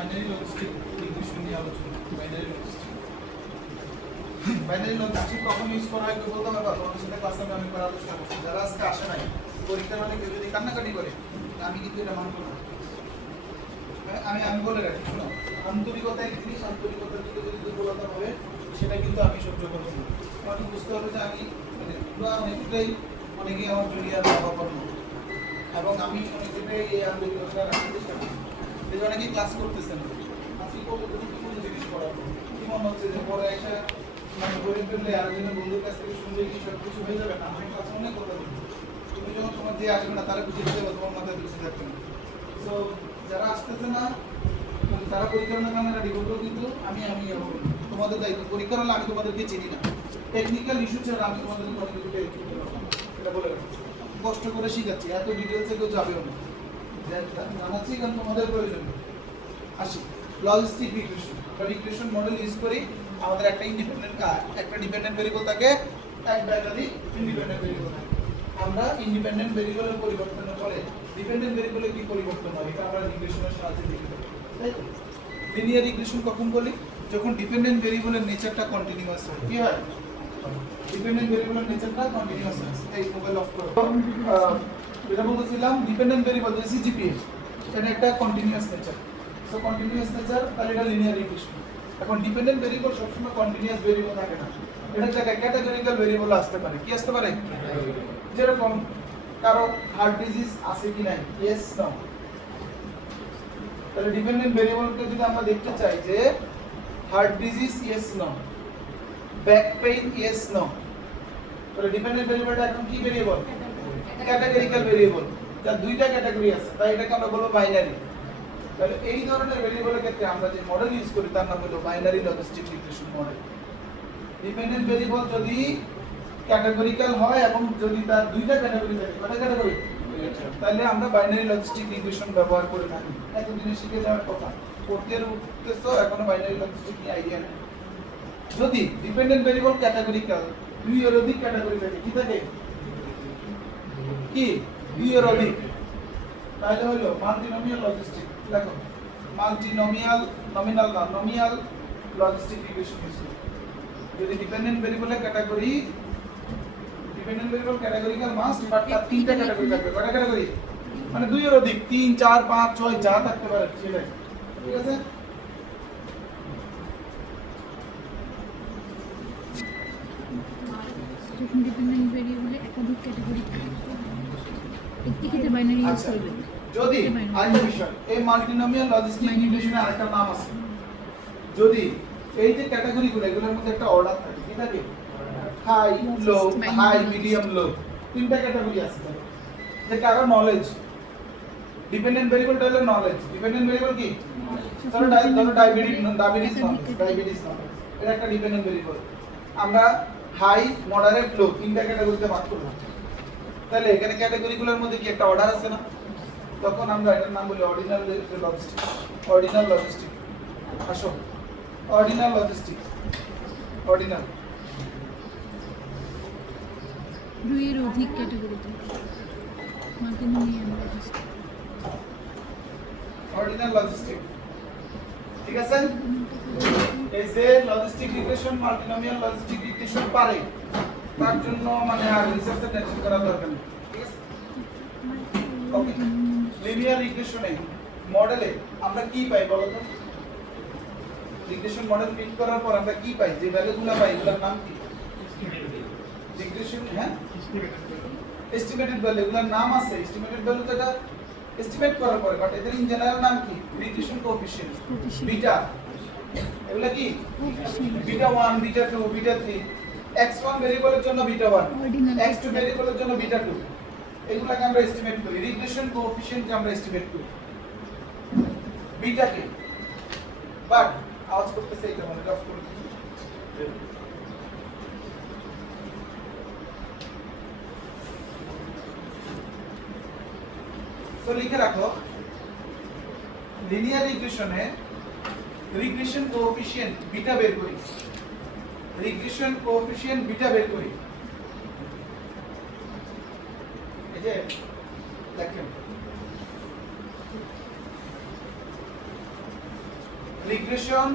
Binary logistic regression নিয়ে আলোচনা। Binary logistic কখন ইউজ করা হয় কেউ বলতে পারবা? তোমাদের সাথে ক্লাসে আমি অনেকবার আলোচনা করছি। যারা আজকে আসে নাই পরীক্ষার হলে কেউ যদি কান্নাকাটি করে আমি কিন্তু এটা মানব না। আমি বলে রাখি, শোনো, আন্তরিকতা এক জিনিস, আন্তরিকতার দিকে যদি দুর্বলতা হবে সেটা কিন্তু আমি সহ্য করবো না। আমাকে বুঝতে হবে যে আমি অনেকেই আমার জুনিয়র বাবা কর্ম এবং আমি অনেকটাই এই আন্তরিকতা রাখতে চেষ্টা করি। এই অনেকেই ক্লাস করতেছেন, আজকে কত গুরুত্বপূর্ণ জিনিস পড়াবো, কি মনে হচ্ছে যে পরে এসে মানে গরিব ফেললে আরেকজনের বন্ধুর কাছ থেকে শুনলে কি সব কিছু হয়ে যাবে না? আমি ক্লাস অনেক কথা বলি, তুমি যখন তোমার যে আসবে না তারা বুঝে দেবে, তোমার মাথায় বুঝে থাকবে না। তো যারা আসতেছে না তারা পরিচালনা কারণে রিপোর্টও কিন্তু আমি তোমাদের দায়িত্ব। পরীক্ষা হলে আমি তোমাদেরকে চিনি না, টেকনিক্যাল ইস্যু ছাড়া আমি তোমাদেরকে অনেক কিছু এটা বলে রাখছি। কষ্ট করে শিখাচ্ছি, এত ডিটেলসে কেউ যাবেও না, জানাচ্ছি কারণ তোমাদের প্রয়োজন। আসি লজিস্টিক রিগ্রেশন বা রিগ্রেশন মডেল ইউজ করি। আমাদের একটা ডিপেন্ডেন্ট ভেরিয়েবল থাকে, একাধিক ইন্ডিপেন্ডেন্ট ভেরিয়েবল থাকে। আমরা ইন্ডিপেন্ডেন্ট ভেরিয়েবলের পরিবর্তনের ফলে ডিপেন্ডেন্ট ভেরিয়েবলে কি পরিবর্তন হয় এটা আমরা রিগ্রেশনের সাহায্যে দেখতে পারি, তাই তো? লিনিয়ার রিগ্রেশন কখন বলি? যখন ডিপেন্ডেন্ট ভেরিয়েবলের নেচারটা কন্টিনিউয়াস হয়। কি হয়? ডিপেন্ডেন্ট ভেরিয়েবলের নেচারটা কন্টিনিউয়াস হয়। এই মোবাইল অফ করো। যেটা বলতেছিলাম, ডিপেন্ডেন্ট ভেরিয়েবল যে সিজিপিএ, এটা একটা continuous nature. So continuous nature, তাহলে এটা লিনিয়ার রিগ্রেশন। এখন ডিপেন্ডেন্ট ভেরিয়েবল সবসময় কন্টিনিউয়াস ভেরিয়েবল থাকে না, এটা জায়গায় ক্যাটাগরিক্যাল ভেরিয়েবল আসতে পারে। কি আসতে পারে? যেরকম কারো হার্ট ডিজিজ আছে কি নাই, ইয়েস নো। তাহলে ডিপেন্ডেন্ট ভেরিয়েবলকে যদি আমরা দেখতে চাই যে heart disease yes no, back pain yes no, তাহলে ডিপেন্ডেন্ট ভেরিয়েবলটা এখন কি ভেরিয়েবল? ক্যাটাগরিক্যাল ভেরিয়েবল, যার দুইটা ক্যাটাগরি আছে, তাই এটাকে আমরা বলবো বাইনারি। তাহলে এই ধরনের ভেরিয়েবলের ক্ষেত্রে আমরা যে মডেল ইউজ করি তার নাম হলো binary logistic regression model. Dependent variable যদি ক্যাটাগরিক্যাল হয় এবং যদি তার দুইটা ক্যাটাগরি থাকে, কয়টা ক্যাটাগরি? তাহলে আমরা বাইনারি লজিস্টিক রিগ্রেশন ব্যবহার করে থাকি। এতদিনে শিখে যাওয়ার কথা, পড়তে উঠতেছ এখনো বাইনারি লজিস্টিক নিয়ে আইডিয়া নেই। যদি ডিপেন্ডেন্ট ভেরিয়েবল ক্যাটাগরিক্যাল, দুই এর অধিক ক্যাটাগরি থাকে, কি থাকে? কি দুই এর অধিক, তাহলে হলো মাল্টিনোমিয়াল লজিস্টিক। দেখো, মাল্টিনোমিয়াল, নমিনাল না, নোমিয়াল লজিস্টিক রিগ্রেশন ইউজ করি। যদি ডিপেন্ডেন্ট ভেরিয়েবলের category, dependent variable categorical must, but তার তিনটা ক্যাটাগরি থাকবে। কয়টা ক্যাটাগরি? মানে দুই এর অধিক, 3, 4, 5, 6 যা থাকতে পারে সেটাই, ঠিক আছে? যখন ডিপেন্ডেন্ট ভেরিয়েবলে একাধিক ক্যাটাগরি থাকে, একটি ক্ষেত্রে বাইনারি ইউজ করবে। যদি আরেকটা বিষয়, এই মাল্টিনোমিয়াল লজিস্টিক রিগ্রেশনের আরেকটা নাম আছে। যদি এই যে ক্যাটাগরিগুলো, এগুলোর মধ্যে একটা অর্ডার থাকে, কি থাকে? হাই, লো, হাই, মিডিয়াম, লো, তিনটা ক্যাটাগরি আছে। যে কারো নলেজ, ডিপেন্ডেন্ট ভেরিয়েবলটা হলো নলেজ। ডিপেন্ডেন্ট ভেরিয়েবল কি? ধরো ডায়াবেটিস নলেজ, এটা একটা ডিপেন্ডেন্ট ভেরিয়েবল। আমরা হাই, মডারেট, লো তিনটা ক্যাটাগরিতে ভাগ করলাম। তাহলে এখানে ক্যাটাগরিগুলোর মধ্যে কি একটা অর্ডার আছে না? তখন আমরা এটার নাম বলি অর্ডিনাল লজিস্টিক। অর্ডিনাল লজিস্টিক, আসো, অর্ডিনাল লজিস্টিক, অর্ডিনাল। দুইয়ের অধিক ক্যাটাগরিতে মাল্টিনোমিয়াল লজিস্টিক। অর্ডিনাল লজিস্টিক, ঠিক আছে? এই যে লজিস্টিক রিগ্রেশন, মাল্টিনোমিয়াল লজিস্টিক রিগ্রেশন পারে, তার জন্য মানে আর রিসার্চের টেনশন করা দরকার নেই, ঠিক আছে? ওকে, লিনিয়ার রিগ্রেশনে মডেলে আমরা কি পাই বলো তো? রিগ্রেশন মডেল ফিট করার পর আমরা কি পাই? যে ভ্যালুগুলো পাই এগুলোর নাম কি? রিগ্রেশন, হ্যাঁ, এস্টিমেটেড ভ্যালু, এগুলোর নাম আছে। এস্টিমেটেড ভ্যালু তো এটা এস্টিমেট করার পরে, বাট এদের ইন জেনারেল নাম কি? Regression coefficient, beta. এগুলা কি? Beta 1, beta 2, beta 3। x1 ভেরিয়েবলের জন্য বিটা 1, x2 ভেরিয়েবলের জন্য বিটা 2। এগুলাকে আমরা এস্টিমেট করি। রিগ্রেশন কোএফিশিয়েন্টকে আমরা এস্টিমেট করি বিটাকে। বাট আওয়াজ করতেছে এটা মনে রাখ করে। তো লিখে রাখো, লিনিয়ার রিগ্রেশনে রিগ্রেশন কোএফিশিয়েন্ট বিটা বের করি। রিগ্রেশন কোএফিশিয়েন্ট বিটা বের করি। এই যে দেখেন, রিগ্রেশন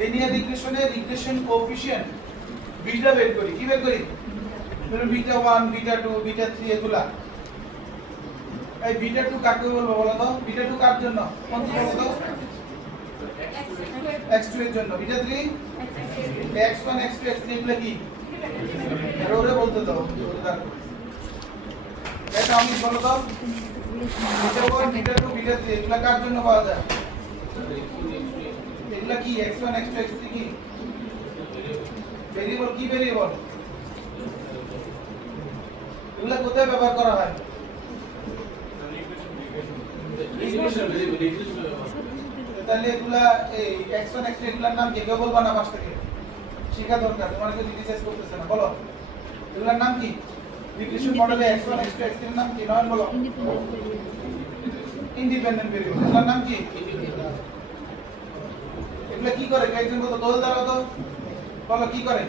লিনিয়ার রিগ্রেশনে রিগ্রেশন কোএফিশিয়েন্ট বিটা বের করি। কি বের করি? ধরুন বিটা 1 বিটা 2 বিটা 3 এগুলা। এই বিটা 2 কাকে বলবো বলো তো? বিটা 2 কার জন্য? কোন কি বলো তো? x2 এর জন্য। বিটা 3 x1 x2 x3 এগুলা কি? আর ওরে বলতে দাও। এটা আমি বলো তো? বিটা 1 বিটা 2 বিটা 3 এগুলা কার জন্য পাওয়া যায়? এগুলা কি x1 x2 x3 কি? ভেরিয়েবল। কি ভেরিয়েবল? এগুলা কোথায় ব্যবহার করা হয়? তাহলে এগুলা এই x1 x2 এগুলার নাম কি? কেউ বলবা না পাশ থেকে? শেখা দরকার। তোমার কেউ জিজ্ঞেস করতেছে না। বলো এগুলার নাম কি? রিগ্রেশন মডেলে x1 x2 x3 এর নাম কি? নয়ন বলো। Independent variable. এগুলার নাম কি? এগুলা কি করে? কেউ একজন বলতো দোল দাও তো। বলো কি করে?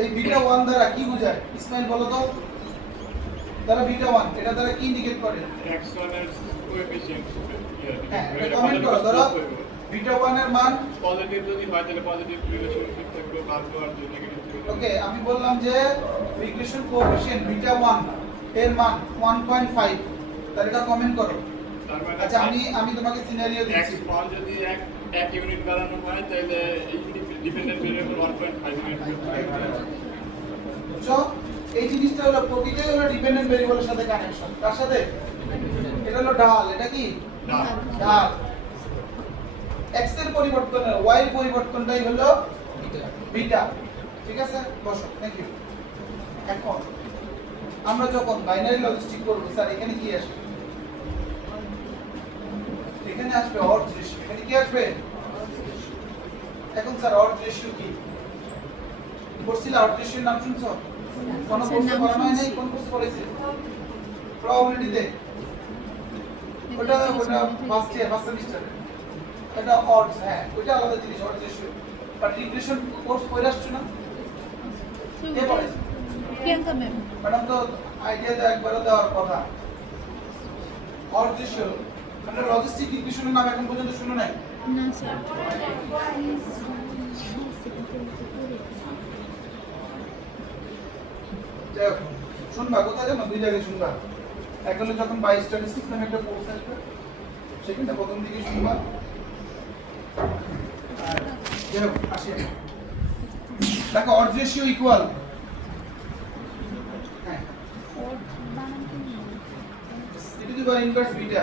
এই বিটা 1 দ্বারা কি বোঝায়? ইসমাইল বলো তো। দ্বারা বিটা 1 এটা দ্বারা কি ইন্ডিকেট করে? x1 এর কোএফিশিয়েন্ট। হ্যাঁ, এটা কমেন্ট করো। ধরো বিটা 1 এর মান পজিটিভ যদি হয় তাহলে পজিটিভ রিলেশনশিপ থাকবে, ভালো আর যদি নেগেটিভ থাকবে। ওকে, আমি বললাম যে রিগ্রেশন কোএফিশিয়েন্ট বিটা 1 এর মান 1.5। তাহলে এটা কমেন্ট করো। তার মানে আচ্ছা, আমি তোমাকে সিনারিও দিচ্ছি। x1 যদি এক ইউনিট বাড়ানো হয় তাহলে ডিপেন্ডেন্ট ভেরিয়েবল 1.5 ইউনিট হবে। সো এই জিনিসটা হলো প্রতিটাই হলো ডিপেন্ডেন্ট ভেরিয়েবলের সাথে কানেকশন। তার সাথে এটা হলো ঢাল। এটা কি? ঢাল। x এর পরিবর্তনে y এর পরিবর্তনটাই হলো বিটা। ঠিক আছে, বসো। Thank you. এখন আমরা যখন বাইনারি লজিস্টিক করব, স্যার এখানে কি আসবে? এখানে আসবে অডস রেশিও। এখানে কি আসবে? এখন স্যার অডস রেশিও কি? বলছিলা অডস রেশিওর নাম শুনছো? কোন কোর্সে পড়ানো হয় নাই? কোন কোর্স পড়েছে? প্রবাবিলিটিতে। ওটা ফার্স্ট ইয়ার ফার্স্ট সেমিস্টারে। এটা অডস। হ্যাঁ, ওইটা আলাদা জিনিস ods ratio. But regression course পড়ে আসছো না? কে পড়েছে? প্রিয়াঙ্কা ম্যাম। ম্যাডাম তো আইডিয়া তো একবারও দেওয়ার কথা। অডস রেশিও মানে লজিস্টিক রিগ্রেশনের নাম এখন পর্যন্ত শুনো নাই? না স্যার। যাই হোক, শুনবা কোথায় জানো? দুই জায়গায় শুনবা। এক হলো যখন বাই স্ট্যাটিস্টিক্স নামে একটা কোর্স আসবে, সেখানটা প্রথম দিকে শুনবা। আর যাই হোক, আসি আমি। দেখো অডস রেশিও ইকুয়াল, হ্যাঁ, e to the power inverse beta,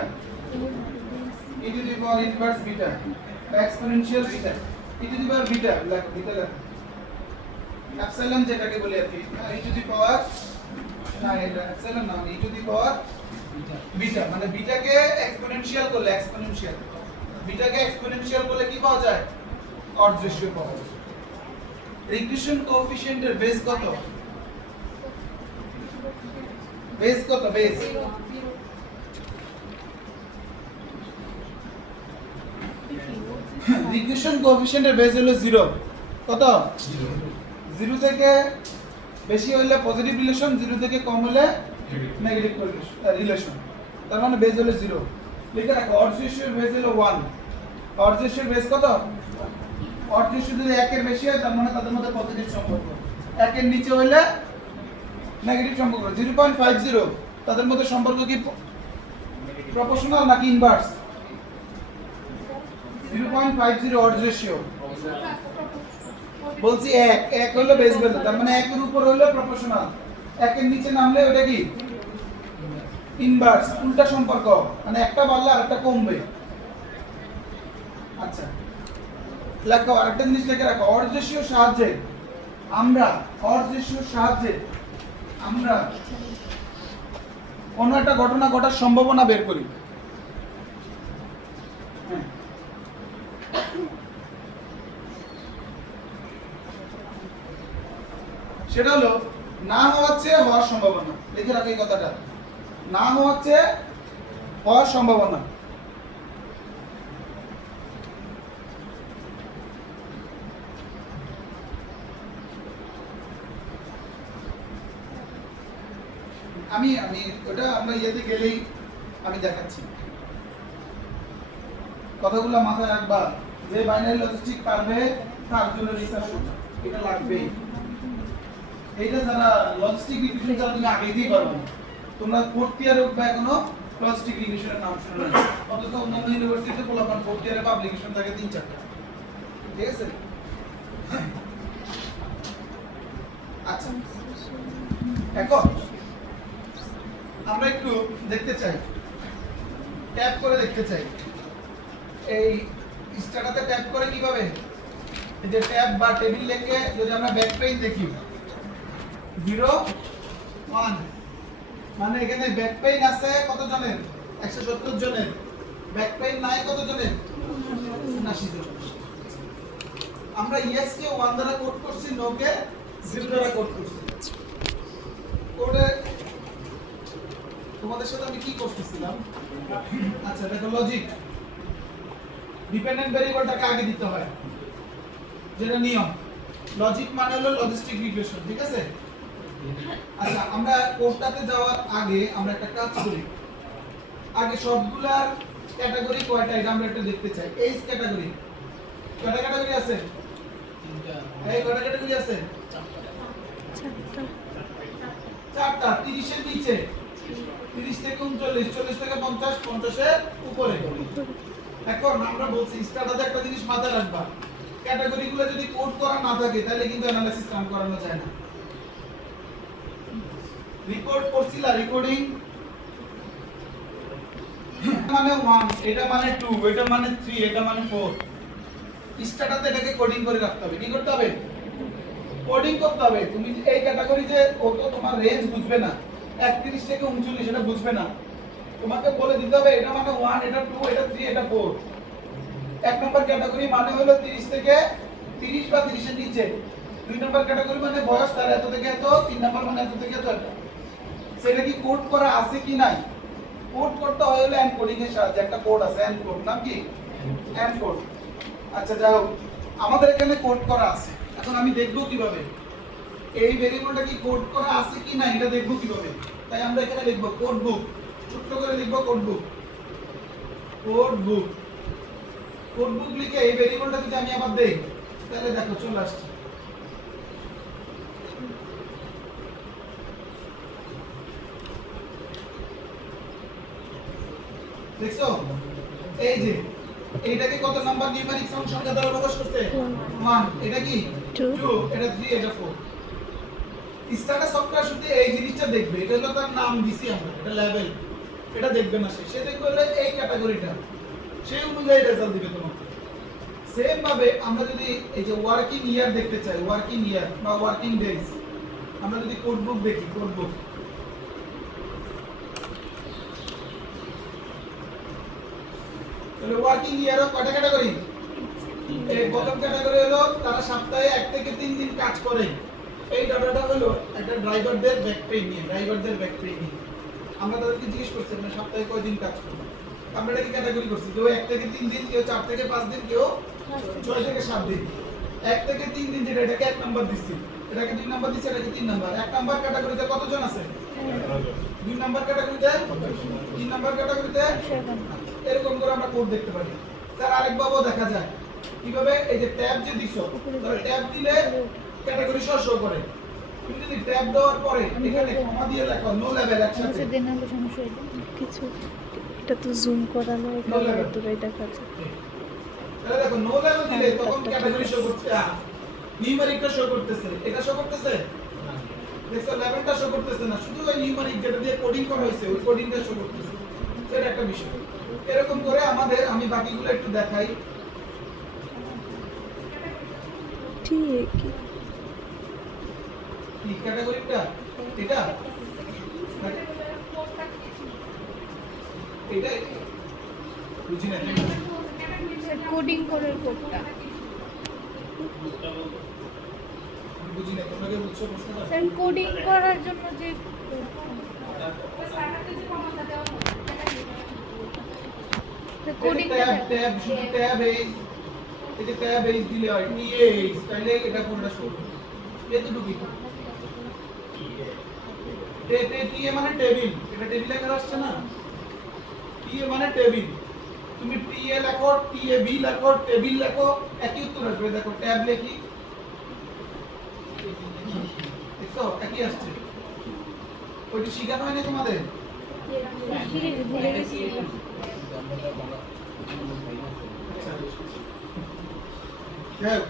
e to the power inverse beta, exponential beta, e to the power beta, লেখো beta লেখো। epsilon যেটাকে বলি আর কি, e to the power, না এটা epsilon না, e to the power beta, মানে বিটাকে exponential করলে, এক্সপোনেনশিয়াল বিটাকে এক্সপোনেনশিয়াল করলে কি পাওয়া যায়? অডস রেশিও পাওয়া যায়। রিগ্রেশন কোএফিশিয়েন্টের বেস কত? বেস কত? বেস রিগ্রেশন কোএফিশিয়েন্টের বেস হলো 0। কত? 0 থেকে বেশি হলে পজিটিভ রিলেশন, 0 থেকে কম হলে নেগেটিভ রিলেশন। তার মানে বেস হলো 0। লিখে রাখো অডস রেশিওর বেস হলো 1। অডস রেশিওর বেস কত? অডস রেশিও যদি 1 এর বেশি হয় তার মানে তাদের মধ্যে পজিটিভ সম্পর্ক, 1 এর নিচে হলে নেগেটিভ সম্পর্ক। 0.50 তাদের মধ্যে সম্পর্ক কি প্রপোর্শনাল নাকি ইনভার্স? 0.50 অডস রেশিও বলছি 1 হলো বেস ভ্যালু, তার মানে 1 এর উপর হলো প্রপোর্শনাল, 1 এর নিচে নামলে ওটা কি ইনভার্স, উল্টা সম্পর্ক, মানে একটা বাড়লে আরেকটা কমবে। আচ্ছা, লেখো আরেকটা জিনিস লিখে রাখো। অডস রেশিওর সাহায্যে আমরা কোনো একটা ঘটনা ঘটার সম্ভাবনা বের করি। সেটা হলো না হওয়ার চেয়ে হওয়ার সম্ভাবনা। লিখে রাখো এই কথাটা, না হওয়ার চেয়ে হওয়ার সম্ভাবনা। আমি ওটা আমরা ইয়েতে গেলেই আমি দেখাচ্ছি। কথাগুলো মাথায় রাখবা যে বাইনারি লজিস্টিক পারবে তার জন্য রিসার্চ এটা লাগবেই। এইটা যারা লজিস্টিক রিভিশন যারা তুমি আগে দিয়েই পারবে তোমরা ফোর্থ ইয়ারে উঠবে এখনো লজিস্টিক রিভিশনের নাম শুনে না, অথচ অন্যান্য ইউনিভার্সিটিতে পোলাপান ফোর্থ ইয়ারে পাবলিকেশন থাকে 3-4টা। ঠিক আছে? আচ্ছা, এখন আমরা একটু দেখতে চাই, ট্যাপ করে দেখতে চাই এই স্ট্যাটাতে ট্যাপ করে কিভাবে, এই যে ট্যাব বা টেবিল লিখে যদি আমরা ব্যাক পেইন দেখি 0 1 মানে এখানে ব্যাক পেইন আছে কত জনের? 170 জনের। ব্যাক পেইন নাই কত জনের? 79 জন। আমরা ইয়েস কে 1 দ্বারা কোড করছি, নো কে 0 দ্বারা কোড করছি। কোডে তোমাদের সাথে আমি কি করতেছিলাম? আচ্ছা দেখো, লজিক ডিপেন্ডেন্ট ভেরিয়েবলটাকে আগে দিতে হয়, যেটা নিয়ম। লজিক মানে হলো লজিস্টিক রিগ্রেশন, ঠিক আছে? আচ্ছা, আমরা কোডটাতে যাওয়ার আগে আমরা একটা কাজ করি। আগে সবগুলার ক্যাটাগরি কয়টা এটা আমরা একটু দেখতে চাই। এইচ ক্যাটাগরি কয়টা ক্যাটাগরি আছে? এই কয়টা ক্যাটাগরি আছে? 4টা। 30 এর নিচে, 30 থেকে 39, 40 থেকে 50, 50 এর উপরে। এখন আমরা বলছি স্টার্টাতে একটা জিনিস মাথায় রাখবা, ক্যাটাগরিগুলো যদি কোড করা না থাকে তাহলে কিন্তু অ্যানালাইসিস রান করানো যায় না। রেকর্ড করছিলা, রেকর্ডিং মানে 1, এটা মানে 2, এটা মানে 3, এটা মানে 4। স্টার্টাতে এটাকে কোডিং করে রাখতে হবে। কি করতে হবে? কোডিং করতে হবে। তুমি এই ক্যাটাগরি যে কত তোমার রেঞ্জ বুঝবে না, 31 থেকে 39 এটা বুঝবে না, তোমাকে বলে দিতে হবে এটা মানে 1, এটা 2, এটা 3, এটা 4। এক নম্বর ক্যাটাগরি মানে হলো 30 থেকে 30 বা 30 এর নিচে। 2 নম্বর ক্যাটাগরি মানে বয়স তার এত থেকে এত, 3 নম্বর মানে এত থেকে এত। সেটা কি কোড করা আছে কি নাই? কোড করতে হয় হলো এনকোডিং এর সাহায্যে। একটা কোড আছে এনকোড, নাম কি? এনকোড। আচ্ছা যাই হোক, আমাদের এখানে কোড করা আছে। এখন আমি দেখব কিভাবে এই ভেরিয়েবলটা কি কোড করা আছে কি না এটা দেখব কিভাবে। তাই আমরা এখানে লিখব কোড বুক, ছোট করে লিখব কোড বুক। কোড বুক, কোড বুক লিখে এই ভেরিয়েবলটা যদি আমি আবার দেই তাহলে দেখো চলে আসছে। দেখছো? এই যে এইটাকে কত নাম্বার নিউমেরিক সংখ্যা দ্বারা প্রকাশ করতে? 1। এটা কি 2, এটা 3, এটা 4। স্ট্যাটাস সফটওয়্যার শুধু এই জিনিসটা দেখবে, এটা হলো তার নাম দিছি আমরা, এটা লেভেল। এটা দেখবে না সে দেখবে হলো এই ক্যাটাগরিটা, সেই অনুযায়ী রেজাল্ট দিবে তোমাকে। সেম ভাবে আমরা যদি এই যে ওয়ার্কিং ইয়ার দেখতে চাই, ওয়ার্কিং ইয়ার বা ওয়ার্কিং ডেজ, আমরা যদি কোড বুক দেখি, কোড বুক তাহলে ওয়ার্কিং ইয়ারও কয়টা ক্যাটাগরি? এই প্রথম ক্যাটাগরি হলো তারা সপ্তাহে 1 থেকে 3 দিন কাজ করে। এই ডাটাটা হলো একটা ড্রাইভারদের ব্যাক পেইন নিয়ে, ড্রাইভারদের ব্যাক পেইন নিয়ে। আমরা তাদেরকে জিজ্ঞেস করছি মানে সপ্তাহে কয় দিন কাজ করবে। আমরা এটাকে ক্যাটাগরি করছি, কেউ 1 থেকে 3 দিন, কেউ 4 থেকে 5 দিন, কেউ 6 থেকে 7 দিন। 1 থেকে 3 দিন যেটা, এটাকে 1 নাম্বার দিচ্ছি, এটাকে 2 নাম্বার দিচ্ছি, এটাকে 3 নাম্বার। 1 নাম্বার ক্যাটাগরিতে কতজন আছে? 2 নাম্বার ক্যাটাগরিতে, 3 নাম্বার ক্যাটাগরিতে। এরকম করে আমরা কোড দেখতে পারি। স্যার আরেকভাবেও দেখা যায় কিভাবে, এই যে ট্যাব যে দিছো, তাহলে ট্যাব দিলে ক্যাটাগরি শো করে। তুমি যদি ট্যাব দেওয়ার পরে এখানে কমা দিয়ে লেখো নো লেভেল একসাথে, কিছু এটা তো জুম করা নয়, এখানে পুরোই দেখা যায়। তাহলে দেখো নো লেভেল দিলে তখন ক্যাটাগরি শো করছে, নিউমেরিকটা শো করতেছে, এটা শো করতেছে, দেখো লেভেলটা শো করতেছে না, শুধু ওই নিউমেরিক যেটা দিয়ে কোডিং করা হয়েছে ওই কোডিংটা শো করতেছে। এটা একটা বিষয়। এরকম করে আমাদের, আমি বাকিগুলো একটু দেখাই। ঠিক কি ক্যাটাগরিটা? এটা এটা বুঝি না কোডিং করার কোডটা বুঝি না, তোমরা কি বুঝছো প্রশ্নটা? স্যার কোডিং করার জন্য যে কোডিংটা ট্যাব শুধু ট্যাব এই যে ট্যাব এই দিলে হয় টিএইচ, তাহলে এটা কোনটা শো করবে? এতটুকুই। টিএ মানে টেবিল, এটা টেবিল আকারে আসছে না? টিএ মানে টেবিল, তুমি টিএ লেখো, টিএবি লেখো, টেবিল লেখো, একই উত্তর আসবে। দেখো ট্যাব লেখি, দেখো একই আসছে। ওইটা শিখানো হয় না তোমাদের? ভুলে গেছি। হ্যাঁ।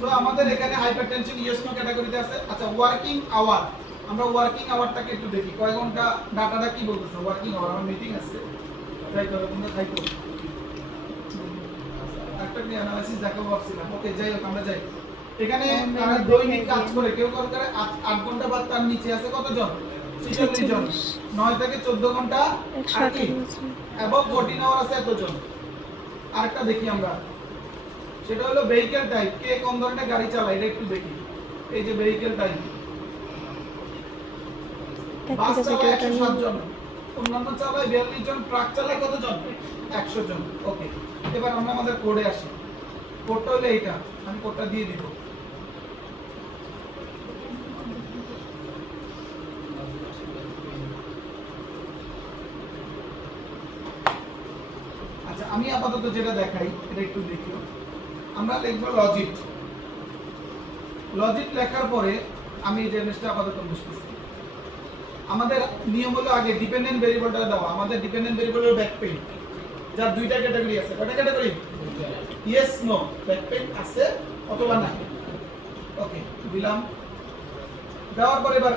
তো আমাদের এখানে হাইপারটেনশন ইয়েস নো ক্যাটাগরিতে আছে। আচ্ছা ওয়ার্কিং আওয়ার, আমরা ওয়ার্কিং আওয়ারটাকে একটু দেখি কয় ঘন্টা ডাটাটা কি বলতেছে। ওয়ার্কিং আওয়ার, আমার মিটিং আছে, তাই করো তোমরা তাই করো। একটা কি অ্যানালাইসিস দেখাবো ভাবছিলাম। ওকে যাই হোক আমরা যাই। এখানে দৈনিক কাজ করে কেউ কত করে 8 ঘন্টা বাদ, তার নিচে আছে কতজন? 46 জন। 9 থেকে 14 ঘন্টা 158 জন। এবং 14 আওয়ার আছে এতজন। আরেকটা দেখি আমরা, সেটা হলো ভেহিকল টাইপ, কে কোন ধরনের গাড়ি চালায় এটা একটু দেখি। এই যে ভেহিকল টাইপ, বাস চালায় 107 জন, অন্যান্য চালায় 42 জন, ট্রাক চালায় কতজন? 100 জন। ওকে, এবার আমরা আমাদের কোডে আসি। কোডটা হলো এইটা, আমি কোডটা দিয়ে দিব। আচ্ছা আমি আপাতত যেটা দেখাই এটা একটু দেখি। আমরা লিখবো লজিক। লজিক লেখার পরে আমি এই জিনিসটা আপাতত বুঝতেছি। আমাদের নিয়ম হলো আগে ডিপেন্ডেন্ট ভেরিয়েবলটা দেওয়া। আমাদের ডিপেন্ডেন্ট ভেরিয়েবল হলো ব্যাক পেইন, যার দুইটা ক্যাটাগরি আছে। কয়টা category? Yes no, back pain আছে অথবা না। ওকে দিলাম। দেওয়ার পরে এবার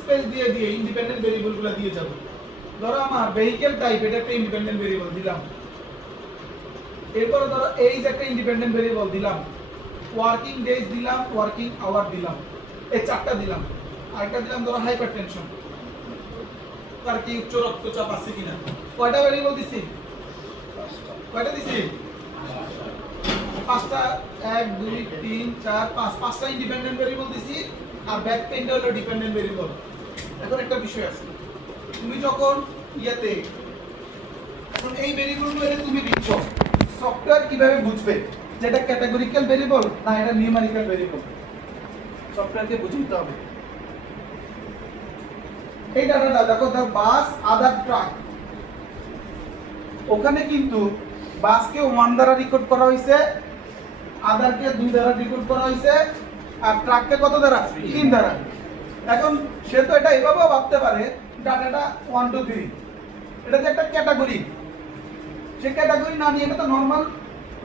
স্পেস দিয়ে দিয়ে ইন্ডিপেন্ডেন্ট ভেরিয়েবলগুলো দিয়ে যাব। ধরো আমার ভেহিকল টাইপ, এটা একটা ইন্ডিপেন্ডেন্ট ভেরিয়েবল দিলাম। এরপরে ধরো এই যে একটা ইন্ডিপেন্ডেন্ট ভেরিয়েবল দিলাম, ওয়ার্কিং ডেজ দিলাম, ওয়ার্কিং আওয়ার দিলাম, এই চারটা দিলাম। আরেকটা দিলাম ধরো হাইপারটেনশন, তার কি উচ্চ রক্তচাপ আছে কিনা। কয়টা ভেরিয়েবল দিছি? কয়টা দিছি? 5টা। 1 2 3 4 5, 5টা ইন্ডিপেন্ডেন্ট ভেরিয়েবল দিছি। আর ব্যাক পেইনটা হলো ডিপেন্ডেন্ট ভেরিয়েবল। এখন একটা বিষয় আছে, তুমি যখন ইয়াতে এখন এই ভেরিয়েবলগুলো এটা তুমি দিচ্ছ, সফটওয়্যার কিভাবে বুঝবে যে এটা ক্যাটাগরিক্যাল ভেরিয়েবল না এটা নিউমেরিক্যাল ভেরিয়েবল? সফটওয়্যারকে বুঝতে হবে। এই ডাটাটা দেখো, দা বাস আদার ট্রাক, ওখানে কিন্তু বাসকে 1 দ্বারা রেকর্ড করা হয়েছে, আদারকে 2 দ্বারা রেকর্ড করা হয়েছে, আর ট্রাককে কত দ্বারা? 3 দ্বারা। এখন সে তো এটা এভাবেও ভাবতে পারে ডাটাটা 1 2 3, এটা যে একটা ক্যাটাগরি, সে ক্যাটাগরি না নিয়ে এটা তো নরমাল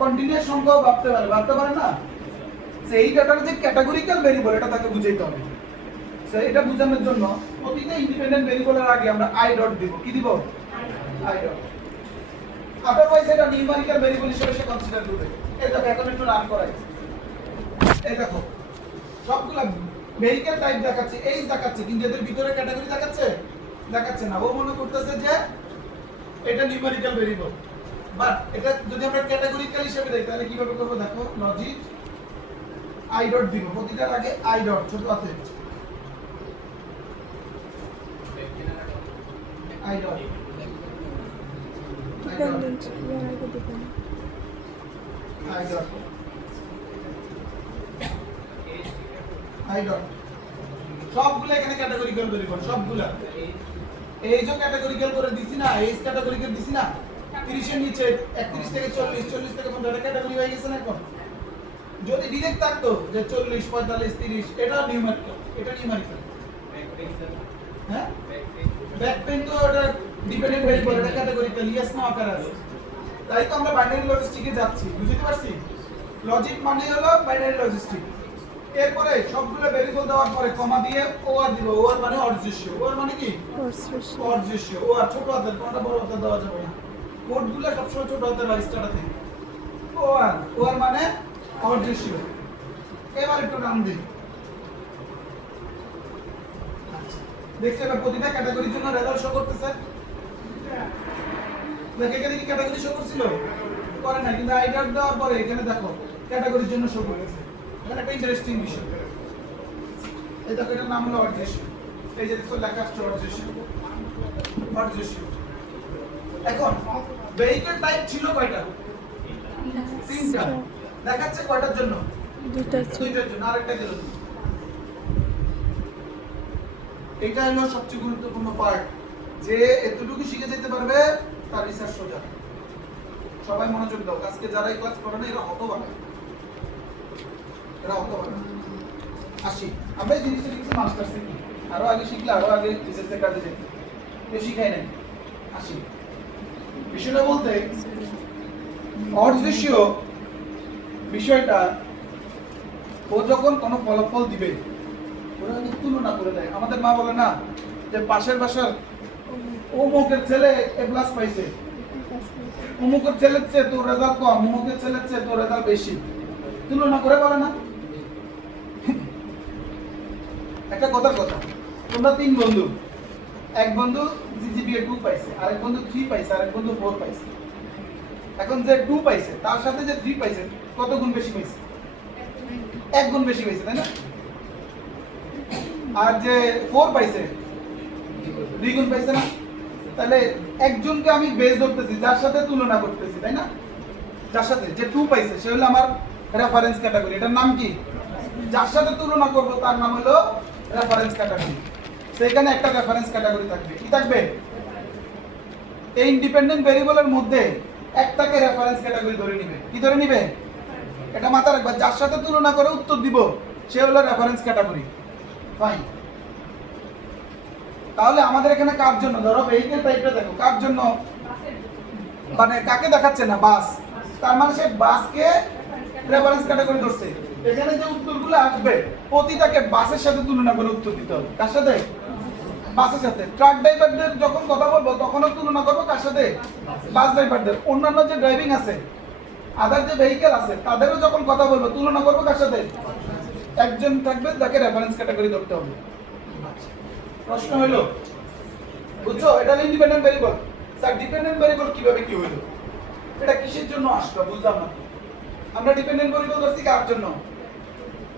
কন্টিনিউয়াস সংখ্যাও ভাবতে পারে না। সেই ডাটার যে ক্যাটাগরিক্যাল ভেরিয়েবল এটা তাকে বুঝাইতে হবে। সো এটা বোঝানোর জন্য প্রতিটা ইন্ডিপেন্ডেন্ট ভেরিয়েবলের আগে আমরা আই ডট দিব। কি দিব? I dot. আদারওয়াইজ এটা নিউমেরিক্যাল ভেরিয়েবল হিসেবে সে কনসিডার করবে। এই দেখো এখন একটু রান করাই। এই দেখো সবগুলা ভেহিকল টাইপ দেখাচ্ছে, এইজ দেখাচ্ছে, কিন্তু এদের ভিতরে ক্যাটাগরি দেখাচ্ছে না। ও মনে করতেছে যে এটা নিউমেরিক্যাল ভেরিয়েবল। বাট এটা যদি আমরা ক্যাটাগরিক্যাল হিসেবে দেখি তাহলে কিভাবে করব? দেখো লজিক আই ডট দিব, প্রতিটার আগে আই ডট ছোট হাতে আই ডট। ডিপেন্ডেন্ট ইয়ার আগে দিবেন। আই ডট আই ডট সবগুলো এখানে ক্যাটাগরিক্যাল ভেরিয়েবল, সবগুলা। এই যে ক্যাটাগরিক্যাল করে দিছি না, এইজ ক্যাটাগরিক্যাল দিছি না, 30 এর নিচে 31 থেকে 40, 40 থেকে 50 ক্যাটাগরি হয়ে গেছে না এখন। যদি ডিরেক্ট থাকতো যে 40 45 30, এটা নিউমেরিক্যাল, এটা নিউমেরিক্যাল। হ্যাঁ, ব্যাক পেইন তো এটা ডিপেন্ডেন্ট ভেরিয়েবল, এটা ক্যাটাগরিক্যাল, ইয়েস নো আকারে আছে। তাই তো আমরা বাইনারি লজিস্টিকে যাচ্ছি, বুঝতে পারছি? লজিক মানে হলো বাইনারি লজিস্টিক। এরপরে সবগুলো ভেরিয়েবল দেওয়ার পরে কমা দিয়ে ওআর দিব। ওআর মানে অর্জস্য। ওআর মানে কি? অর্জস্য। ওআর ছোট হাতের, কোনটা বড় হাতের দেওয়া যাবে না। কোডগুলো সবসময় ছোট হাতের হয় স্টার্টার থেকে। ওআর মানে অর্জস্য। এবার একটু নাম দিই। দেখছো এবার প্রতিটা ক্যাটাগরির জন্য রেজাল্ট শো করতেছে। দেখো এখানে কি ক্যাটাগরি শো করছিল? করে না, কিন্তু আই ডট দেওয়ার পরে এখানে দেখো ক্যাটাগরির জন্য শো করতেছে। এটা একটা ইন্টারেস্টিং বিষয়। এই দেখো এটার নাম হলো অর্জস্য। এই যে দেখো লেখা আছে অর্জস্য। এখন ভেহিকল টাইপ ছিল কয়টা? 3টা। দেখাচ্ছে কয়টার জন্য? 2টার জন্য। আরেকটা গেল। এটা হলো সবচেয়ে গুরুত্বপূর্ণ পার্ট, যে এতটুকু শিখে যেতে পারবে তার রিসার্চ সবাই মনোযোগ দাও, আজকে যারা এই ক্লাস করে না এরা হতভাগা, এরা হতভাগা। আসি আমরা এই জিনিসটা শিখছি মাস্টার্স থেকে, আরো আগে শিখলে আরো আগে রিসার্চের কাজে যেত, কেউ শিখাই নাই। আসি বিষয়টা বলতে অডস রেশিও বিষয়টা, ও যখন কোনো ফলাফল দিবে ওরা কিন্তু তুলনা করে দেয়। আমাদের মা বলে না যে পাশের বাসার অমুকের ছেলে এ প্লাস পাইছে, অমুকের ছেলের চেয়ে তোর রেজাল্ট কম, অমুকের ছেলের চেয়ে তোর রেজাল্ট বেশি, তুলনা করে বলে না। একটা কথার কথা, তোমরা 3 বন্ধু, এক বন্ধু জিজিপিএ 2 পাইছে, আরেক বন্ধু 3 পাইছে, আরেক বন্ধু 4 পাইছে। এখন যে 2 পাইছে তার সাথে যে 3 পাইছে কত গুণ বেশি পাইছে? 1 গুণ বেশি পাইছে, তাই না? আর যে 4 পাইছে 2 গুণ পাইছে না? তাহলে একজনকে আমি বেস ধরতেছি, যার সাথে তুলনা করতেছি, তাই না? যার সাথে যে 2 পাইছে সে হলো আমার রেফারেন্স ক্যাটাগরি। এটার নাম কি? যার সাথে তুলনা করব তার নাম হলো রেফারেন্স ক্যাটাগরি। সেখানে একটা রেফারেন্স ক্যাটাগরি থাকবে। কি থাকবে? এই ইন্ডিপেন্ডেন্ট ভেরিয়েবলের মধ্যে একটাকে রেফারেন্স ক্যাটাগরি ধরে নিবে। কি ধরে নিবে? এটা মাথায় রাখবা, যার সাথে তুলনা করে উত্তর দিব সে হলো রেফারেন্স ক্যাটাগরি। ফাইন। তাহলে আমাদের এখানে কার জন্য, ধরো ভেহিকল টাইপটা দেখো, কার জন্য, মানে কাকে দেখাচ্ছে না, বাস, তার মানে সে বাসকে রেফারেন্স ক্যাটাগরি ধরছে। এখানে যে উত্তরগুলো আসবে প্রতিটাকে বাসের সাথে তুলনা করে উত্তর দিতে হবে। কার সাথে? বাসের সাথে। ট্রাক ড্রাইভারদের যখন কথা বলবো তখনও তুলনা করবো কার সাথে? বাস ড্রাইভারদের। অন্যান্য যে ড্রাইভিং আছে, আদার যে ভেহিকল আছে, তাদেরও যখন কথা বলবো তুলনা করবো কার সাথে? একজন থাকবে যাকে রেফারেন্স ক্যাটাগরি ধরতে হবে। প্রশ্ন হলো, বুঝছো? এটা independent variable. Sir dependent variable কিভাবে কি হলো? এটা কিসের জন্য আসলো বুঝলাম না। আমরা ডিপেন্ডেন্ট ভেরিয়েবল ধরছি কার জন্য?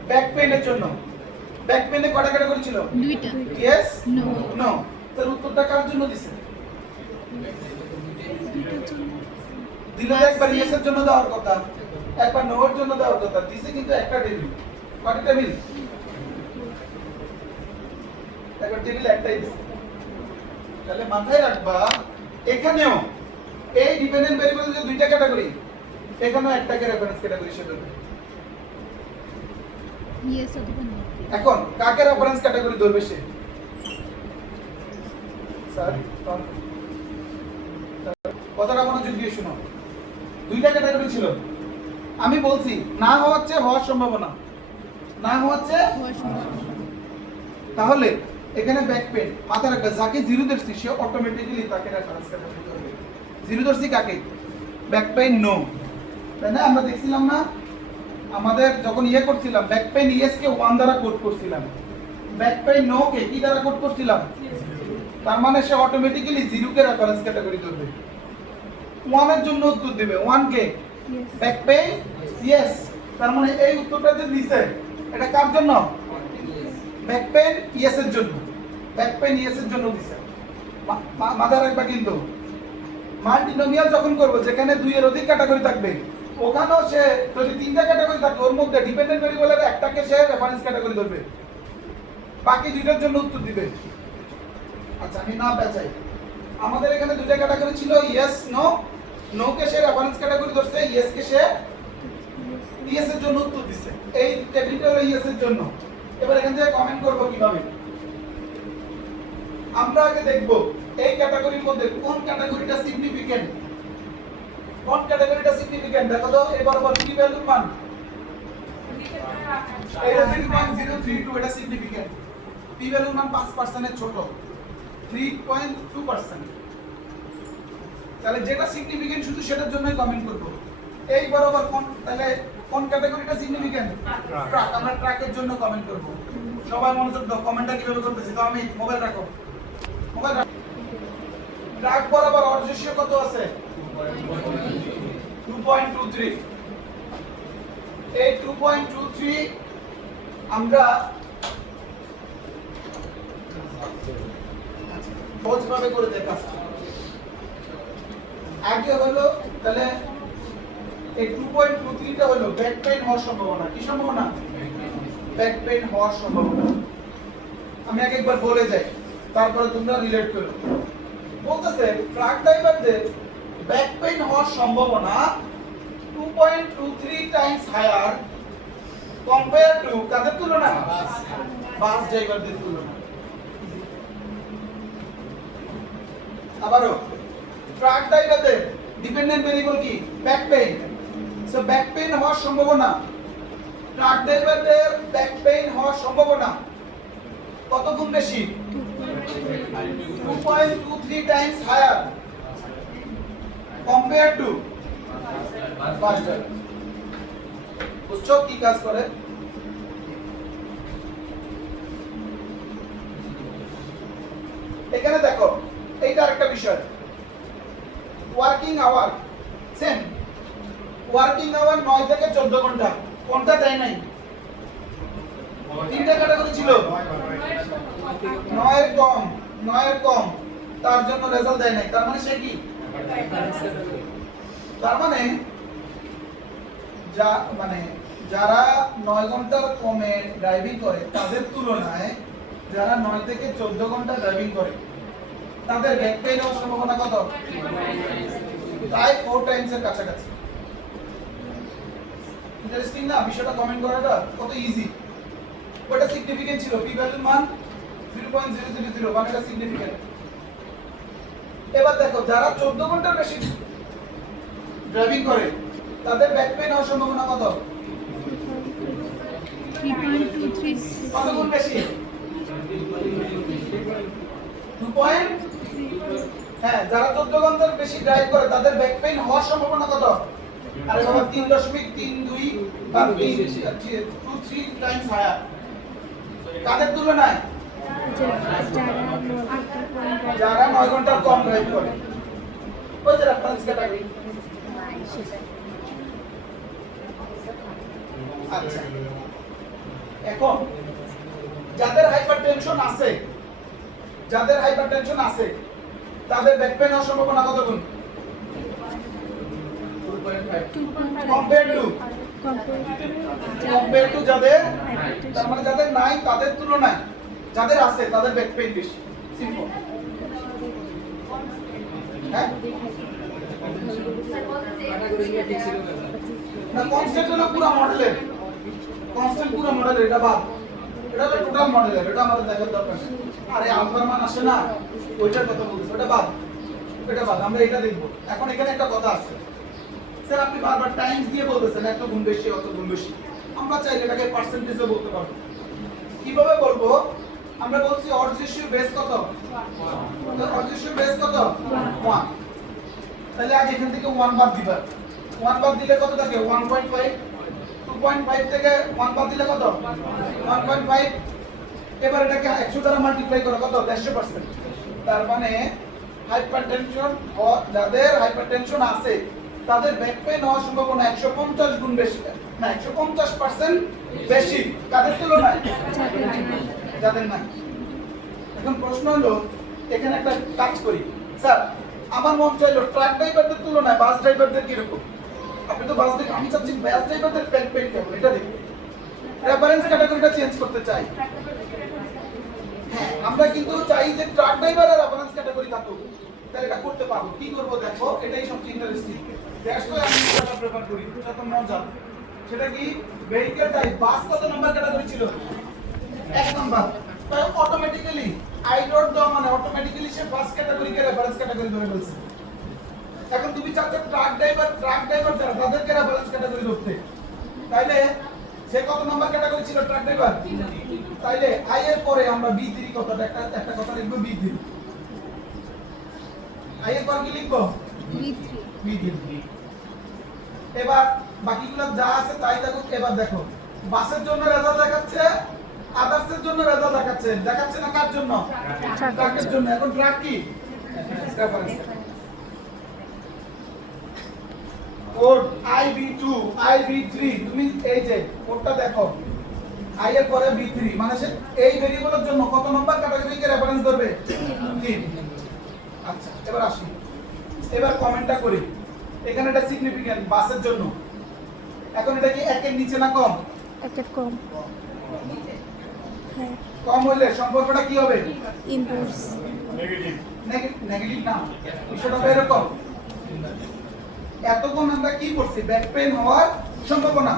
ব্যাক পেইনের জন্য। ব্যাক পেইনে কয়টা ক্যাটাগরি ছিল? 2টা। Yes, no. নো। তার উত্তরটা কার জন্য দিছে? দিলে একবার ইয়েসের জন্য দেওয়ার কথা, একবার নো এর জন্য দেওয়ার কথা, দিছে কিন্তু একটা টেবিল। কয়টা টেবিল? একটা টেবিল একটাই দিছে। তাহলে মাথায় রাখবা এখানেও এই ডিপেন্ডেন্ট ভেরিয়েবল যে 2টা ক্যাটাগরি, এখানেও একটাকে রেফারেন্স ক্যাটাগরি হিসেবে ধরবে। ইয়েস অথবা নো। এখন কাকে রেফারেন্স ক্যাটাগরি ধরবে সে? স্যার কথাটা মনোযোগ দিয়ে শোনো। 2টা ক্যাটাগরি ছিল, আমি বলছি না হওয়ার চেয়ে হওয়ার সম্ভাবনা, না হওয়ার চেয়ে। তাহলে এখানে ব্যাক পেন মাথা রাখবে, যাকে 0 ধরছি সে অটোমেটিক্যালি তাকে রেফারেন্স ক্যাটাগরি ধরবে। 0 ধরছি কাকে? ব্যাক পেন নো, তাই না? আমরা দেখছিলাম না আমাদের যখন করছিলাম, ব্যাক পেন ইয়েস কে 1 দ্বারা কোড করছিলাম, ব্যাক পেন নো কে কি দ্বারা কোড করছিলাম? তার মানে সে অটোমেটিক্যালি 0 কে রেফারেন্স ক্যাটাগরি ধরবে। 1 এর জন্য উত্তর দিবে, 1 কে ব্যাক পেন ইয়েস। তার মানে এই উত্তরটা যে দিছে এটা কার জন্য? ব্যাক পেন ইয়েস এর জন্য। ব্যাক পেন ইয়েস এর জন্য দিছে। মাথা রাখবা কিন্তু মাল্টিনোমিয়াল যখন করব যেখানে 2 এর অধিক ক্যাটাগরি থাকবে, ওখানেও সে যদি 3টা ক্যাটাগরি থাকে ওর মধ্যে ডিপেন্ডেন্ট ভেরিয়েবলের একটাকে সে রেফারেন্স ক্যাটাগরি ধরবে, বাকি 2টার জন্য উত্তর দিবে। আচ্ছা আমি না পেঁচাই, আমাদের এখানে 2টা ক্যাটাগরি ছিল, ইয়েস নো। নো কে সে রেফারেন্স ক্যাটাগরি ধরছে, ইয়েস কে সে ইয়েস এর জন্য উত্তর দিছে। এই টেবিলটা হলো ইয়েস এর জন্য। এবার এখান থেকে কমেন্ট করব কিভাবে? আমরা আগে দেখব এই ক্যাটাগরির মধ্যে কোন ক্যাটাগরিটা সিগনিফিকেন্ট। কোন ক্যাটাগরিটা সিগনিফিকেন্ট দেখো তো। এবার বল কি ভ্যালুর মান? এটা 0.032, এটা সিগনিফিকেন্ট। পি ভ্যালুর মান 5% এর ছোট, 3.2%। তাহলে যেটা সিগনিফিকেন্ট শুধু সেটার জন্যই কমেন্ট করব। এই বরাবর কোন, তাহলে কোন ক্যাটাগরিটা সিগনিফিকেন্ট? ট্রাক। আমরা ট্রাকের জন্য কমেন্ট করব। সবাই মনোযোগ দাও, কমেন্টটা কিভাবে করতেছি। তো আমি মোবাইল রাখো, মোবাইল রাখো। ট্রাক বরাবর অড রেশিও কত আছে? 2.23। এই 2.23 আমরা সহজভাবে করে দেখাচ্ছি। আগে হলো তাহলে এই 2.23টা হলো ব্যাক পেইন হওয়ার সম্ভাবনা। কি সম্ভাবনা? ব্যাক পেইন হওয়ার সম্ভাবনা। আমি একবার বলে যাই, তারপরে তোমরা রিলেট করো। বলতেছে ট্রাক ড্রাইভারদের ব্যাক পেইন হওয়ার সম্ভাবনা 2.23 টাইমস হায়ার কম্পেয়ার টু কাদের তুলনা বাস ড্রাইভারদের তুলনা। আবারও ট্রাক ড্রাইভারদের ডিপেন্ডেন্ট ভেরিয়েবল কি back pain. So back pain হওয়ার সম্ভাবনা ট্রাক ড্রাইভারদের ব্যাক পেইন হওয়ার সম্ভাবনা কত গুণ বেশি 2.23 times higher compare to bus driver. বুঝছো কি কাজ করে? এখানে দেখো এইটা একটা বিষয় working hour same working hour 9 থেকে 14 ঘন্টা কোনটা দেয় নাই তিনটা ক্যাটাগরি ছিল 9 এর কম তার জন্য রেজাল্ট দেয় নাই তার মানে সে কি তার মানে যারা 9 ঘন্টার কমে ড্রাইভিং করে তাদের তুলনায় যারা 9 থেকে 14 ঘন্টা ড্রাইভিং করে তাদের ব্যাক পেইন হওয়ার সম্ভাবনা কত প্রায় 4 টাইমস এর কাছাকাছি। ইন্টারেস্টিং না বিষয়টা কমেন্ট করাটা কত ইজি। ওটা সিগনিফিকেন্ট ছিল পি ভ্যালুর মান 0.000 মানে এটা সিগনিফিকেন্ট। এবার দেখো যারা 14 ঘন্টার বেশি ড্রাইভিং করে তাদের ব্যাক পেইন হওয়ার সম্ভাবনা কত 3.23 কত গুণ বেশি 2. হ্যাঁ যারা 14 ঘন্টার বেশি ড্রাইভ করে তাদের ব্যাক পেইন হওয়ার সম্ভাবনা কত আরে বাবা 3.32 বা 3 টাইমস হায়ার কাদের তুলনায় যারা 9 ঘন্টার কম ড্রাইভ করে ওই যে রেফারেন্স ক্যাটাগরি। আচ্ছা এখন যাদের হাইপারটেনশন আছে তাদের ব্যাক পেইন হওয়ার সম্ভাবনা কত গুণ কম্পেয়ার টু যাদের তার মানে যাদের নাই তাদের তুলনায় যাদের আছে তাদের ব্যাক পেইন বেশি সিম্পল। হ্যাঁ না কনস্ট্যান্ট হলো পুরো মডেলের এটা বাদ এটা হলো টোটাল মডেলের এটা আমাদের দেখার দরকার নেই। আরে আলফার মান আসে না ওইটার কথা বলছি এটা বাদ আমরা এটা দেখব। এখন এখানে একটা কথা আছে স্যার আপনি বারবার টাইমস দিয়ে বলতেছেন এত গুণ বেশি অত গুণ বেশি আমরা চাইলে এটাকে পার্সেন্টেজে বলতে পারবো। কিভাবে বলবো আমরা বলছি অডস রেশিও বেস কত 1 তাহলে আগে এখান থেকে 1 বাদ দিবা 1 বাদ দিলে কত থাকে 1.5 2.5 থেকে 1 বাদ দিলে কত 1.5 এবার এটাকে 100 দ্বারা মাল্টিপ্লাই করো কত 150%। তার মানে হাইপারটেনশন যাদের হাইপারটেনশন আছে তাদের ব্যাক পেইন হওয়ার সম্ভাবনা 150 গুণ বেশি না 150% বেশি কাদের তুলনায় যাদের নাই। এখন প্রশ্ন হলো এখানে একটা কাজ করি স্যার আমার মন চাইলো ট্রাক ড্রাইভারদের তুলনায় বাস ড্রাইভারদের কি রকম আপনি তো বাস ড্রাইভার আমি চাচ্ছি বাস ড্রাইভারদের ব্যাক পেইন কেমন এটা দেখুন রেফারেন্স ক্যাটাগরিটা চেঞ্জ করতে চাই। হ্যাঁ আমরা কিন্তু চাই যে ট্রাক ড্রাইভারের রেফারেন্স ক্যাটাগরি থাকুক তাহলে এটা করতে পারবো কি করব দেখো এটাই সবচেয়ে ইন্টারেস্টিং দ্যাটস ওয়াই আমি এটা প্রেফার করি এটা তো মজা। সেটা কি ভেহিকল টাইপ বাস কত নাম্বার ক্যাটাগরি ছিল 1 নাম্বার তাই অটোমেটিক্যালি আই ডট দাও মানে অটোমেটিক্যালি সে বাস ক্যাটাগরিকে রেফারেন্স ক্যাটাগরি ধরে ফেলছে। এখন তুমি চাচ্ছ ট্রাক ড্রাইভার যারা তাদেরকে রেফারেন্স ক্যাটাগরি ধরতে তাইলে সে কত নাম্বার ক্যাটাগরি ছিল ট্রাক ড্রাইভার তাইলে আই এর পরে আমরা B3 কথাটা একটা কথা লিখবো B3 আই এর পর কি লিখবো B3 এবার বাকিগুলো যা আছে তাই দেখো। এবার দেখো বাসের জন্য রেজাল্ট দেখাচ্ছে আদার্সের জন্য রেজাল্ট দেখাচ্ছে না কার জন্য ট্রাকের জন্য। এখন ট্রাক কি রেফারেন্স কোড IB2 IB3 তুমি এই যে কোডটা দেখো আই এর পরে B3 মানে সে এই ভেরিয়েবলের জন্য কত নাম্বার ক্যাটাগরিকে রেফারেন্স ধরবে 3। আচ্ছা এবার আসি এবার কমেন্টটা করি এখানে এটা সিগনিফিকেন্ট বাসের জন্য। এখন এটা কি 1 এর নিচে না কম 1 এর কম হ্যাঁ কম হলে সম্পর্কটা কি হবে ইনভার্স নেগেটিভ নেগেটিভ না বিষয়টা এরকম এতক্ষণ আমরা কি করছি? ব্যাক পেইন হওয়ার সম্ভাবনা,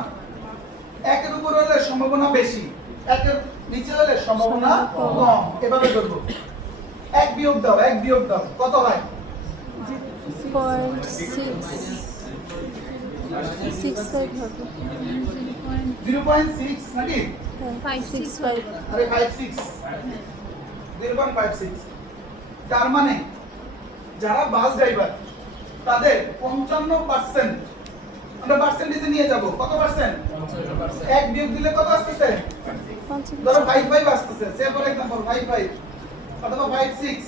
একের উপর হলে সম্ভাবনা বেশি, একের নিচে হলে সম্ভাবনা কম। এভাবে করব। এক বিয়োগ দাও, এক বিয়োগ দাও, কত হয়? 0.65 হবে। 0.6 নাকি? হ্যাঁ, 565 65 আরে 56, 0.56। তার মানে যারা বাস ড্রাইভার তাদের 55% আমরা পার্সেন্টেজে নিয়ে যাব। কত পার্সেন্ট? এক বিয়োগ দিলে কত আসতেছে? ধরো 55 আসতেছে। সে ফর एग्जांपल 55 অথবা 56,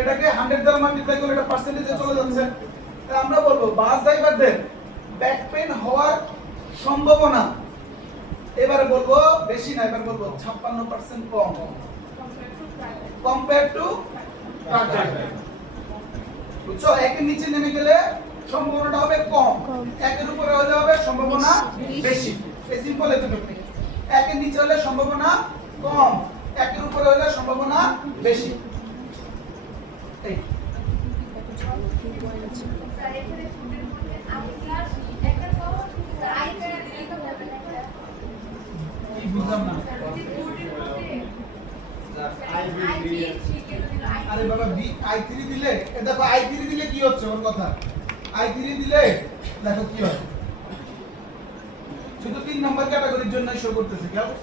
এটাকে 100 দ্বারা মাল্টিপ্লাই করলে এটা পার্সেন্টেজে চলে যাচ্ছে। তাহলে আমরা বলবো বাস ড্রাইভারদের ব্যাক পেইন হওয়ার সম্ভাবনা, এবারে বলবো বেশি না, এবার বলবো 56% কম কম্পেয়ার টু ট্রাক ড্রাইভার। বুঝছো? একের নিচে নেমে গেলে সম্ভাবনাটা হবে কম, একের উপরে হলে হবে সম্ভাবনা বেশি। এই সিম্পল এতটুকু। একের নিচে হলে সম্ভাবনা কম, একের উপরে হলে সম্ভাবনা বেশি। এই কি বুঝলাম না? আরে বাবা i3 দিলে, এ দেখো i3 দিলে কি হচ্ছে ওর কথা। i3 দিলে দেখো কি হয়, শুধু 3 নাম্বার ক্যাটাগরির জন্য শো করতেছে। কি হবে?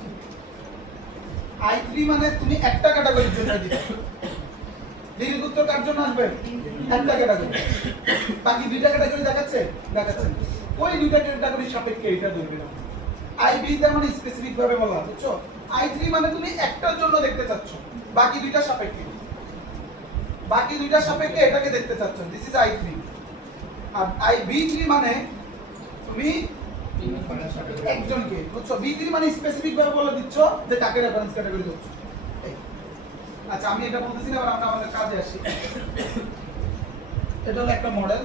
i3 মানে তুমি একটা ক্যাটাগরির জন্য দিবে। দ্বিতীয় উত্তর কার জন্য আসবে? একটা ক্যাটাগরি। বাকি দুইটা ক্যাটাগরি দেখাচ্ছে? দেখাচ্ছে। ওই দুইটা ক্যাটাগরির সাপেক্ষে এটা ধরবে না। i3 তার মানে স্পেসিফিক ভাবে বলা, বুঝছো? i3 মানে তুমি একটার জন্য দেখতে চাচ্ছ, বাকি দুইটা সাপেক্ষে, বাকি দুইটা সাপেক্ষে এটাকে দেখতে চাচ্ছ। This is i3। R b3 মানে তুমি একজনকে, বুঝছো? b3 মানে স্পেসিফিক ভাবে বলে দিচ্ছ যে কাকে রেফারেন্স ক্যাটাগরি দিচ্ছ। আচ্ছা, আমি এটা বলতেছি না, আমরা আমাদের কাজে আসি। এটা হলো একটা মডেল।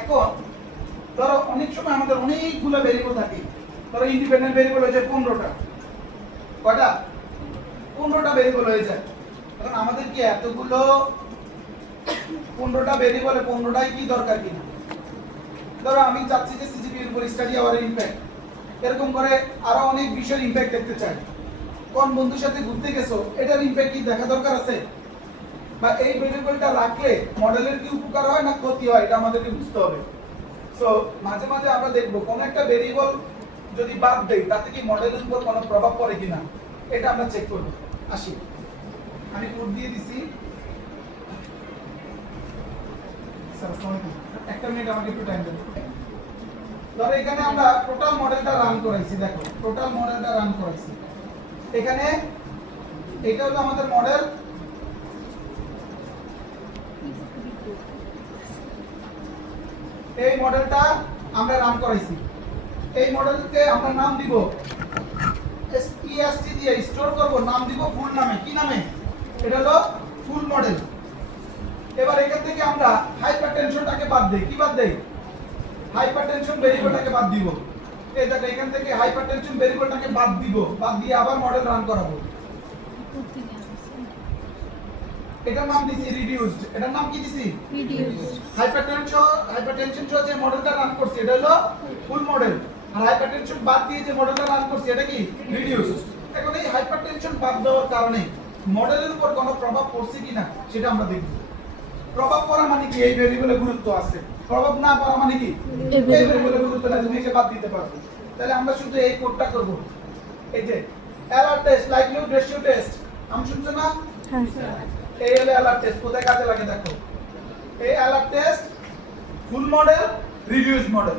এখন ধরো অনেক সময় আমাদের অনেকগুলো ভেরিয়েবল থাকে। ধরো ইন্ডিপেন্ডেন্ট ভেরিয়েবল হয়ে যায় 15টা। কয়টা? 15টা ভেরিয়েবল হয়ে যায়। এখন আমাদের কি এতগুলো 15টা ভেরিয়েবলে 15টাই কি দরকার কিনা? ধরো আমি চাচ্ছি যে সিজিপি এর উপর স্টাডি আওয়ারের ইমপ্যাক্ট, এরকম করে আরো অনেক বিষয়ের ইমপ্যাক্ট দেখতে চাই। কোন বন্ধুর সাথে ঘুরতে গেছো, এটার ইমপ্যাক্ট কি দেখা দরকার আছে? বা এই ভেরিয়েবলটা রাখলে মডেলের কি উপকার হয় না ক্ষতি হয়, এটা আমাদেরকে বুঝতে হবে। সো মাঝে মাঝে আমরা দেখব কোন একটা ভেরিয়েবল যদি বাদ দেই তাতে কি মডেলের উপর কোনো প্রভাব পড়ে কিনা, এটা আমরা চেক করব। আসি, আমি কোড দিয়ে দিছি। স্যার আসসালামু আলাইকুম, একটা মিনিট আমাকে একটু টাইম দেন। ধরো এখানে আমরা টোটাল মডেলটা রান করাইছি। দেখো টোটাল মডেলটা রান করাইছি। এখানে এটা হলো আমাদের মডেল। এই মডেলটা আমরা রান করাইছি। এই মডেলকে আমরা নাম দিব এসটি দিয়ে স্টোর করব, নাম দিব ফুল নামে। কি নামে? এটা হলো ফুল মডেল। এবার এখান থেকে আমরা হাইপারটেনশনটাকে বাদ দেই। কি বাদ দেই? হাইপারটেনশন ভেরিয়েবলটাকে বাদ দিব। এই দেখো এখান থেকে হাইপারটেনশন ভেরিয়েবলটাকে বাদ দিব, বাদ দিয়ে আবার মডেল রান করাবো। এটার নাম দিছি রিডিউসড। এটার নাম কি দিছি? রিডিউসড। হাইপারটেনশন সহ যে মডেলটা রান করছি এটা হলো ফুল মডেল, আর হাইপারটেনশন বাদ দিয়ে যে মডেলটা রান করছি এটা কি? রিডিউসড। এখন এই হাইপারটেনশন বাদ দেওয়ার কারণে মডেলের উপর কোনো প্রভাব পড়ছে কিনা সেটা আমরা দেখব। প্রভাব পড়া মানে কি? এই ভেরিয়েবলের গুরুত্ব আছে। প্রভাব না পড়া মানে কি? এই ভেরিয়েবলের গুরুত্ব না, তুমি একে বাদ দিতে পারবে। তাহলে আমরা শুধু এই কোডটা করব। এই যে error test, likelihood ratio test, নাম শুনছো না? হ্যাঁ এই হলো এরর টেস্ট। কোথায় কাজে লাগে দেখো। এই এরর টেস্ট ফুল মডেল, রিডিউসড মডেল,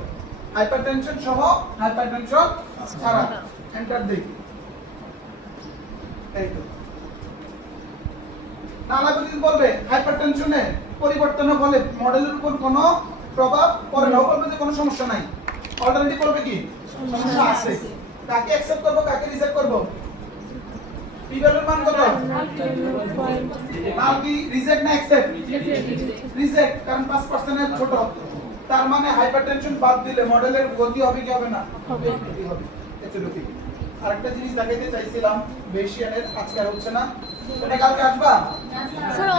হাইপারটেনশন সহ, হাইপারটেনশন ছাড়া। এন্টার দেই। এই তো নালাবিদিন বলবে হাইপারটেনশনে পরিবর্তনের ফলে মডেলের উপর কোনো প্রভাব পড়ে না, বলবে যে কোনো সমস্যা নাই। অল্টারনেটিভ বলবে কি? সমস্যা আছে। কাকে অ্যাকসেপ্ট করব, কাকে রিজেক্ট করব? পি ভ্যালুর মান কত? নাও কি রিজেক্ট না অ্যাকসেপ্ট? রিজেক্ট, কারণ 5% এর ছোট। তার মানে হাইপারটেনশন বাদ দিলে মডেলের গতি হবে কি হবে না? হবে। এতটুকু। আরেকটা জিনিস দেখাইতে চাইছিলাম বেশিয়ানের, আজকে আর হচ্ছে না। এটা কালকে আসবা? স্যার